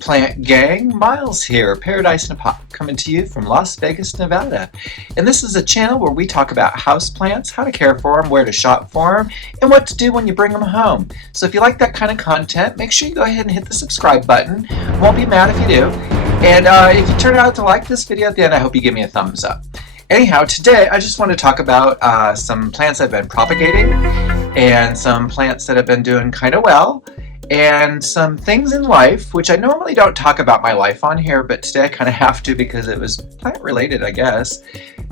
plant gang, Miles here, Paradise in a Pot, coming to you from Las Vegas, Nevada. And this is a channel where we talk about houseplants, how to care for them, where to shop for them, and what to do when you bring them home. So if you like that kind of content, make sure you go ahead and hit the subscribe button. Won't be mad if you do. And if you turn out to like this video at the end, I hope you give me a thumbs up. Anyhow, today I just want to talk about some plants I've been propagating and some plants that have been doing kind of well, and some things in life, which I normally don't talk about my life on here, but today I kind of have to because it was plant related, I guess.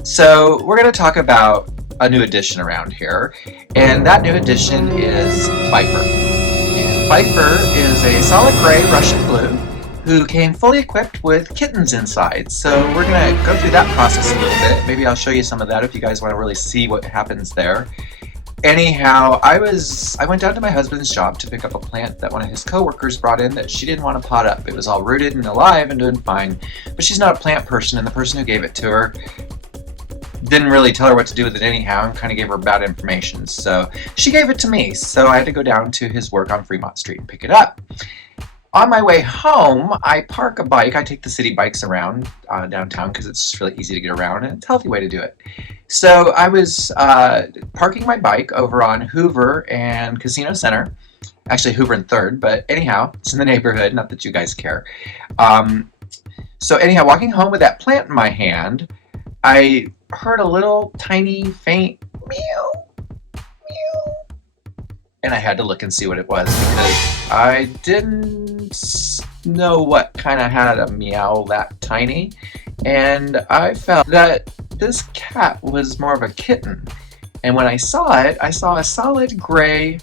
So we're going to talk about a new addition around here, and that new addition is Pfeiffer. And Pfeiffer is a solid gray Russian blue who came fully equipped with kittens inside. So we're going to go through that process a little bit. Maybe I'll show you some of that if you guys want to really see what happens there. Anyhow, I went down to my husband's shop to pick up a plant that one of his coworkers brought in that she didn't want to pot up. It was all rooted and alive and doing fine, but she's not a plant person, and the person who gave it to her didn't really tell her what to do with it anyhow and kind of gave her bad information. So she gave it to me, so I had to go down to his work on Fremont Street and pick it up. On my way home, I park a bike. I take the city bikes around downtown because it's just really easy to get around, and it's a healthy way to do it. So I was parking my bike over on Hoover and Casino Center. Actually, Hoover and 3rd, but anyhow, it's in the neighborhood, not that you guys care. So anyhow, walking home with that plant in my hand, I heard a little tiny faint meow, meow. And I had to look and see what it was because I didn't know what kind of had a meow that tiny. And I felt that this cat was more of a kitten. And when I saw it, I saw a solid gray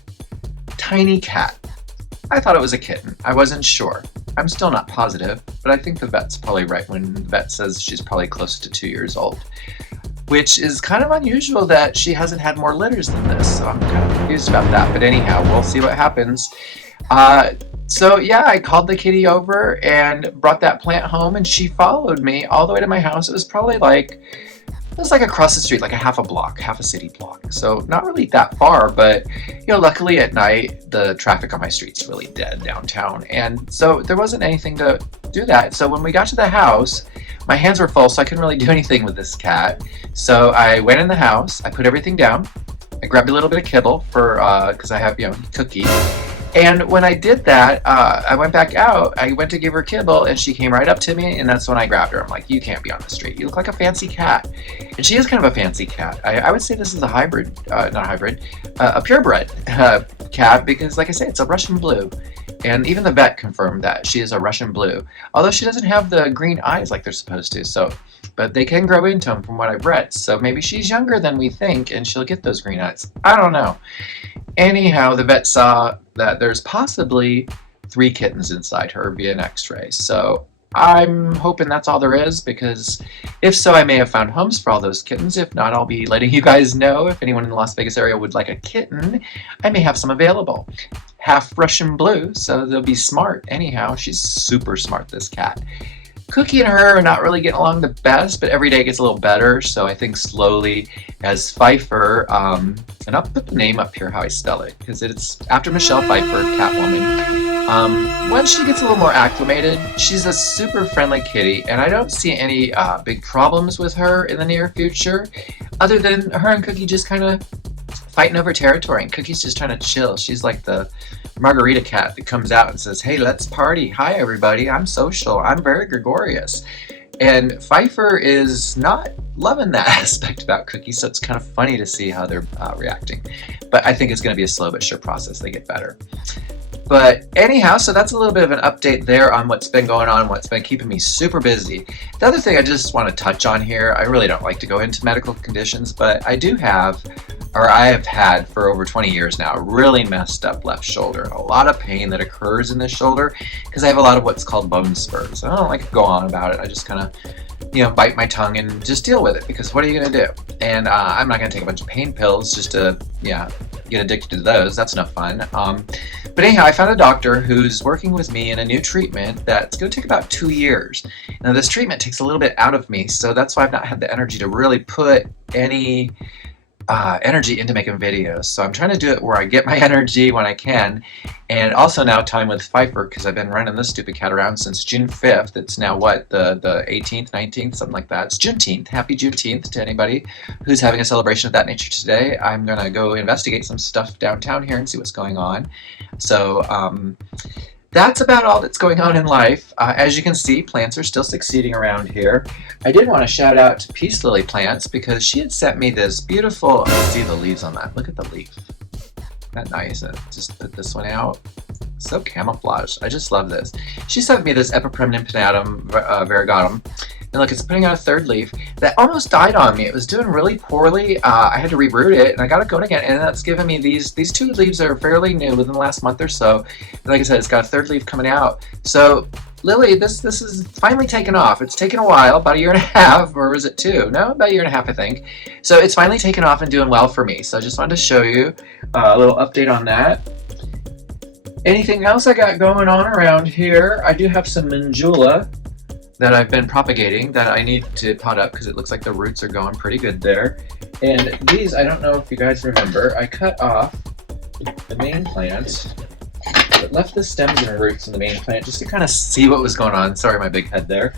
tiny cat. I thought it was a kitten. I wasn't sure. I'm still not positive, but I think the vet's probably right when the vet says she's probably close to 2 years old. Which is kind of unusual that she hasn't had more litters than this, so I'm kind of confused about that. But anyhow, we'll see what happens. So yeah, I called the kitty over and brought that plant home, and she followed me all the way to my house. It was probably like, across the street, like a half a city block. So not really that far, but luckily at night the traffic on my street's really dead downtown, and so there wasn't anything to do that. So when we got to the house, my hands were full, so I couldn't really do anything with this cat. So I went in the house, I put everything down, I grabbed a little bit of kibble for because I have cookie. And when I did that, I went back out, I went to give her kibble, and she came right up to me, and that's when I grabbed her. I'm like, you can't be on the street. You look like a fancy cat. And she is kind of a fancy cat. I would say this is a hybrid, not a hybrid, a purebred cat, because like I say, it's a Russian blue. And even the vet confirmed that she is a Russian blue, although she doesn't have the green eyes like they're supposed to. So, but they can grow into them from what I've read. So maybe she's younger than we think, and she'll get those green eyes. I don't know. Anyhow, the vet saw that there's possibly 3 kittens inside her via an x-ray. So I'm hoping that's all there is, because if so, I may have found homes for all those kittens. If not, I'll be letting you guys know. If anyone in the Las Vegas area would like a kitten, I may have some available. Half Russian blue, so they'll be smart. Anyhow, she's super smart, this cat. Cookie and her are not really getting along the best, but every day gets a little better. So I think slowly as Pfeiffer, and I'll put the name up here how I spell it, because it's after Michelle Pfeiffer, Catwoman. Once she gets a little more acclimated, she's a super friendly kitty, and I don't see any big problems with her in the near future, other than her and Cookie just kind of fighting over territory, and Cookie's just trying to chill. She's like the margarita cat that comes out and says, hey, let's party. Hi, everybody. I'm social. I'm very gregarious. And Pfeiffer is not loving that aspect about Cookie, so it's kind of funny to see how they're reacting. But I think it's going to be a slow but sure process. They get better. But anyhow, so that's a little bit of an update there on what's been going on, what's been keeping me super busy. The other thing I just want to touch on here, I really don't like to go into medical conditions, but I do have, or I have had for over 20 years now, a really messed up left shoulder. A lot of pain that occurs in this shoulder because I have a lot of what's called bone spurs. I don't like to go on about it. I just kind of bite my tongue and just deal with it, because what are you going to do? And I'm not going to take a bunch of pain pills just to, get addicted to those. That's no fun. But anyhow, I found a doctor who's working with me in a new treatment that's going to take about 2 years. Now, this treatment takes a little bit out of me, so that's why I've not had the energy to really put any energy into making videos. So I'm trying to do it where I get my energy when I can. And also now time with Pfeiffer, because I've been running this stupid cat around since June 5th. It's now what, the 18th, 19th, something like that. It's Juneteenth. Happy Juneteenth to anybody who's having a celebration of that nature today. I'm going to go investigate some stuff downtown here and see what's going on. So that's about all that's going on in life. As you can see, plants are still succeeding around here. I did want to shout out to Peace Lily Plants because she had sent me this beautiful, see the leaves on that. Look at the leaf. Isn't that nice? Just put this one out. So camouflaged. I just love this. She sent me this Epipremnum Impinatum variegatum. And look, it's putting out a third leaf that almost died on me. It was doing really poorly. I had to reroot it, and I got it going again. And that's given me these two leaves that are fairly new within the last month or so. And like I said, it's got a third leaf coming out. So Lily, this is finally taken off. It's taken a while, about a year and a half, or was it 2? No, about a year and a half, I think. So it's finally taken off and doing well for me. So I just wanted to show you a little update on that. Anything else I got going on around here? I do have some Manjula that I've been propagating that I need to pot up because it looks like the roots are going pretty good there. And these, I don't know if you guys remember, I cut off the main plant, but left the stems and roots in the main plant just to kind of see what was going on. Sorry, my big head there.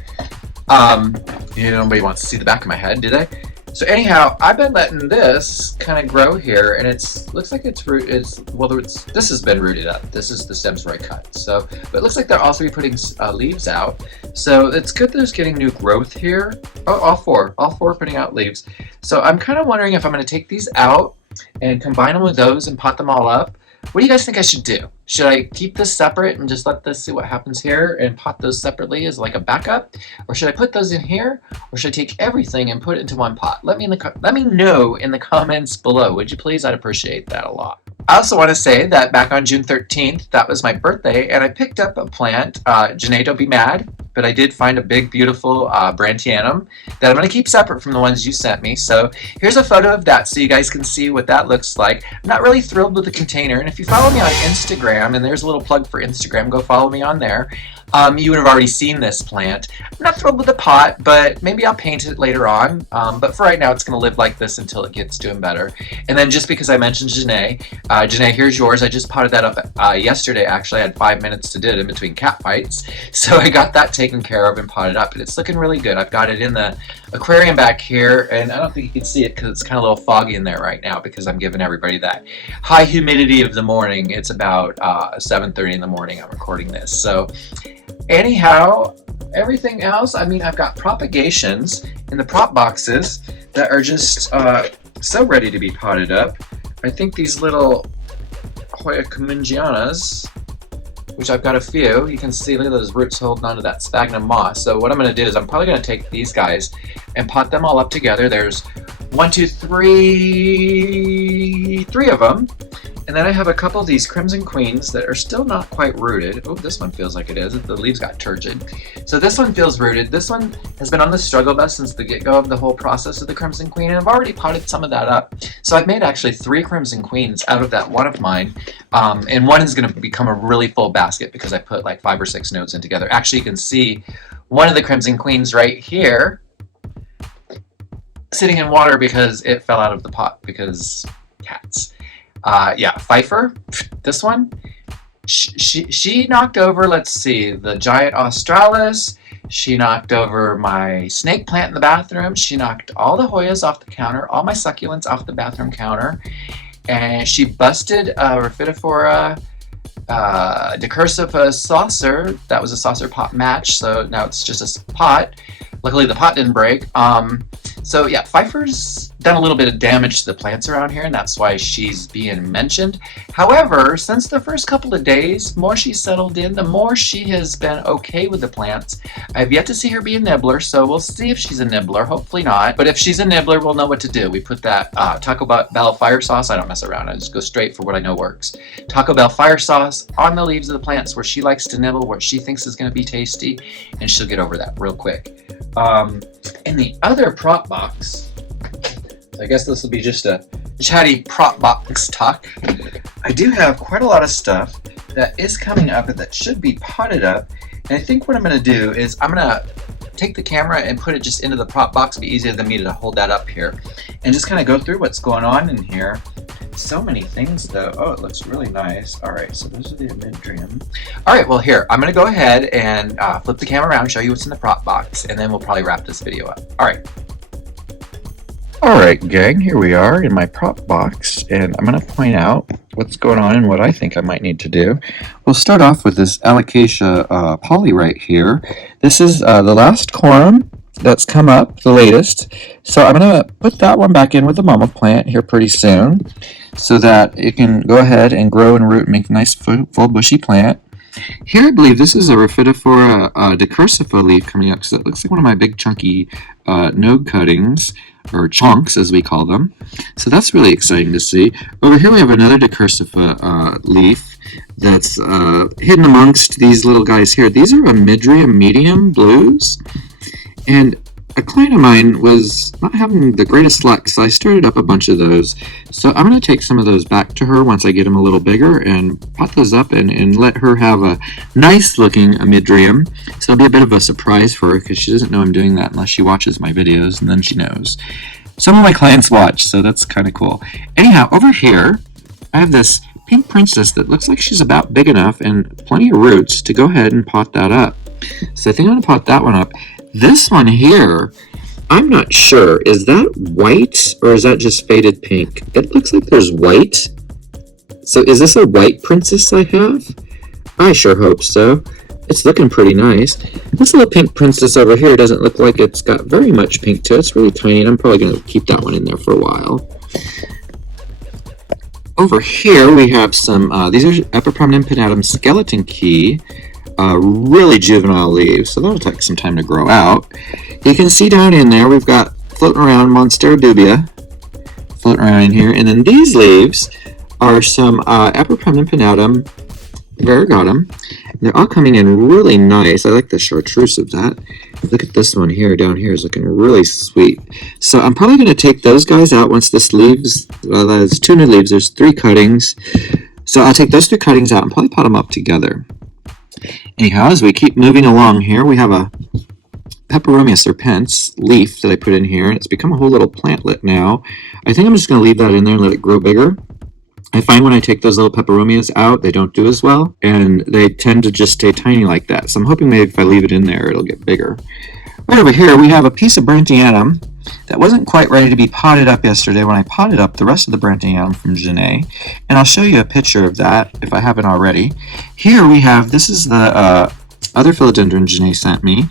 Nobody wants to see the back of my head, do they? So anyhow, I've been letting this kind of grow here, and looks like this has been rooted up. This is the stems where I cut. So, but it looks like they'll also be putting leaves out. So it's good that there's getting new growth here. Oh, all four putting out leaves. So I'm kind of wondering if I'm going to take these out and combine them with those and pot them all up. What do you guys think I should do? Should I keep this separate and just let this see what happens here and pot those separately as like a backup? Or should I put those in here? Or should I take everything and put it into one pot? Let me know in the comments below, would you please? I'd appreciate that a lot. I also want to say that back on June 13th, that was my birthday, and I picked up a plant. Janae, don't be mad, but I did find a big, beautiful Brantianum that I'm going to keep separate from the ones you sent me. So here's a photo of that so you guys can see what that looks like. I'm not really thrilled with the container, and if you follow me on Instagram, and there's a little plug for Instagram, go follow me on there. You would have already seen this plant. I'm not thrilled with the pot, but maybe I'll paint it later on. But for right now, it's going to live like this until it gets doing better. And then just because I mentioned Janae, Janae, here's yours. I just potted that up yesterday. Actually, I had 5 minutes to do it in between cat fights. So I got that taken care of and potted up, and it's looking really good. I've got it in the aquarium back here, and I don't think you can see it because it's kind of a little foggy in there right now because I'm giving everybody that high humidity of the morning. It's about 7:30 in the morning I'm recording this. So anyhow, everything else, I mean, I've got propagations in the prop boxes that are just so ready to be potted up. I think these little Hoya Comungianas, which I've got a few, you can see, look at those roots holding onto that sphagnum moss. So what I'm going to do is I'm probably going to take these guys and pot them all up together. There's 1, 2, 3 of them. And then I have a couple of these Crimson Queens that are still not quite rooted. Oh, this one feels like it is. The leaves got turgid. So this one feels rooted. This one has been on the struggle bus since the get-go of the whole process of the Crimson Queen, and I've already potted some of that up. So I've made actually 3 Crimson Queens out of that one of mine, and one is going to become a really full basket because I put like 5 or 6 nodes in together. Actually, you can see one of the Crimson Queens right here sitting in water because it fell out of the pot because cats. Yeah, Pfeiffer, this one, she knocked over, let's see, the giant Australis. She knocked over my snake plant in the bathroom. She knocked all the Hoyas off the counter, all my succulents off the bathroom counter. And she busted a Rhaphidophora decursive saucer. That was a saucer pot match, so now it's just a pot. Luckily the pot didn't break. So yeah, Pfeiffer's done a little bit of damage to the plants around here, and that's why she's being mentioned. However, since the first couple of days, the more she's settled in, the more she has been okay with the plants. I've yet to see her be a nibbler, so we'll see if she's a nibbler. Hopefully not. But if she's a nibbler, we'll know what to do. We put that Taco Bell fire sauce. I don't mess around. I just go straight for what I know works. Taco Bell fire sauce on the leaves of the plants where she likes to nibble, what she thinks is going to be tasty, and she'll get over that real quick. In the other prop box, I guess this will be just a chatty prop box talk. I do have quite a lot of stuff that is coming up and that should be potted up. And I think what I'm going to do is I'm going to take the camera and put it just into the prop box. It'd be easier than me to hold that up here. And just kind of go through what's going on in here. So many things though. Oh, it looks really nice. All right, so those are the Amidrium. All right, well here, I'm gonna go ahead and flip the camera around, show you what's in the prop box, and then we'll probably wrap this video up. All right. All right, gang, here we are in my prop box, and I'm gonna point out what's going on and what I think I might need to do. We'll start off with this alocasia poly right here. This is the last corum that's come up, the latest. So I'm gonna put that one back in with the mama plant here pretty soon, so that it can go ahead and grow and root and make a nice full bushy plant. Here I believe this is a Raphidophora decursiva leaf coming up, so it looks like one of my big chunky node cuttings, or chunks as we call them. So that's really exciting to see. Over here we have another decursiva leaf that's hidden amongst these little guys here. These are Amidrium medium blues, and a client of mine was not having the greatest luck, so I started up a bunch of those. So I'm going to take some of those back to her once I get them a little bigger and pot those up and let her have a nice looking Amidrium. So it'll be a bit of a surprise for her because she doesn't know I'm doing that unless she watches my videos, and then she knows. Some of my clients watch, so that's kind of cool. Anyhow, over here I have this pink princess that looks like she's about big enough and plenty of roots to go ahead and pot that up. So I think I'm going to pot that one up. This one here, I'm not sure. Is that white or is that just faded pink? It looks like there's white. So is this a white princess I have? I sure hope so. It's looking pretty nice. This little pink princess over here doesn't look like it's got very much pink to it. It's really tiny, and I'm probably going to keep that one in there for a while. Over here we have some, these are Epipremnum pinnatum skeleton key. Really juvenile leaves, so that'll take some time to grow out. You can see down in there we've got floating around Monstera dubia floating around in here, and then these leaves are some Epipremnum pinnatum variegatum. They're all coming in really nice. I like the chartreuse of that. Look at this one here down here is looking really sweet. So I'm probably going to take those guys out once this leaves. Well, there's 2 new leaves. There's 3 cuttings. So I'll take those 3 cuttings out and probably pot them up together. Anyhow, as we keep moving along here, we have a Peperomia serpens leaf that I put in here, and it's become a whole little plantlet now. I think I'm just going to leave that in there and let it grow bigger. I find when I take those little peperomias out, they don't do as well, and they tend to just stay tiny like that. So I'm hoping maybe if I leave it in there, it'll get bigger. Right over here, we have a piece of Brantianum that wasn't quite ready to be potted up yesterday when I potted up the rest of the Brantianum from Janae, and I'll show you a picture of that if I haven't already. Here we have, this is the other philodendron Janae sent me,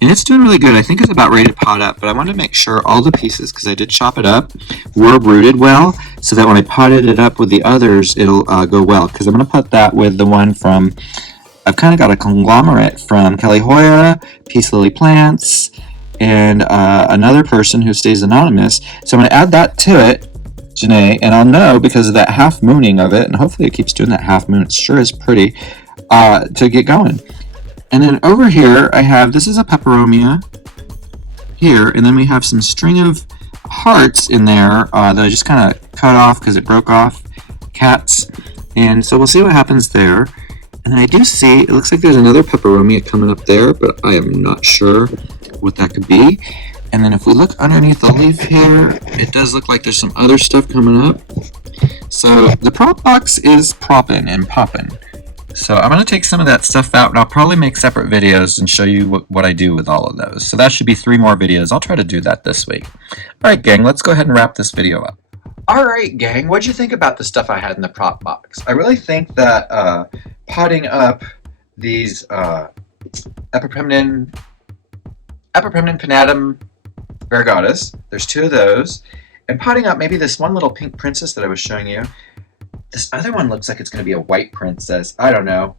and it's doing really good. I think it's about ready to pot up, but I wanted to make sure all the pieces, because I did chop it up, were rooted well, so that when I potted it up with the others, it'll go well, because I'm going to put that with the one from, I've kind of got a conglomerate from Kelly Hoya, Peace Lily Plants, and another person who stays anonymous. So I'm going to add that to it, Janae, and I'll know because of that half mooning of it, and hopefully it keeps doing that half moon. It sure is pretty to get going. And then over here I have, this is a peperomia here, and then we have some string of hearts in there that I just kind of cut off because it broke off, cats, and so we'll see what happens there. And I do see, it looks like there's another peperomia coming up there, but I am not sure what that could be. And then if we look underneath the leaf here, it does look like there's some other stuff coming up. So the prop box is propping and popping. So I'm going to take some of that stuff out, and I'll probably make separate videos and show you what I do with all of those. So that should be 3 more videos. I'll try to do that this week. Alright gang, let's go ahead and wrap this video up. Alright gang, what'd you think about the stuff I had in the prop box? I really think that potting up these Epipremnum pinnatum variegatas, there's 2 of those, and potting up maybe this one little pink princess that I was showing you. This other one looks like it's going to be a white princess. I don't know.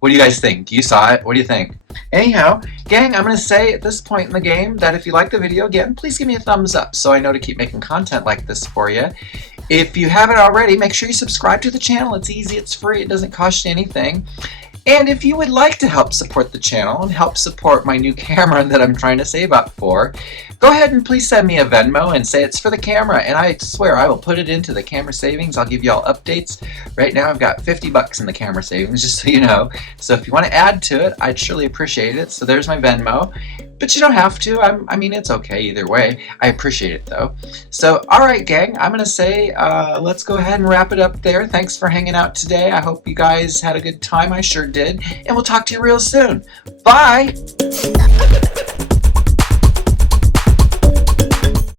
What do you guys think? You saw it. What do you think? Anyhow, gang, I'm going to say at this point in the game that if you like the video, again, please give me a thumbs up so I know to keep making content like this for you. If you haven't already, make sure you subscribe to the channel. It's easy. It's free. It doesn't cost you anything. And if you would like to help support the channel and help support my new camera that I'm trying to save up for, go ahead and please send me a Venmo and say it's for the camera, and I swear I will put it into the camera savings. I'll give you all updates. Right now I've got 50 bucks in the camera savings, just so you know. So if you want to add to it, I'd surely appreciate it. So there's my Venmo. But you don't have to. I mean, it's okay either way. I appreciate it though. So, all right, gang, I'm going to say let's go ahead and wrap it up there. Thanks for hanging out today. I hope you guys had a good time. I sure did. And we'll talk to you real soon. Bye.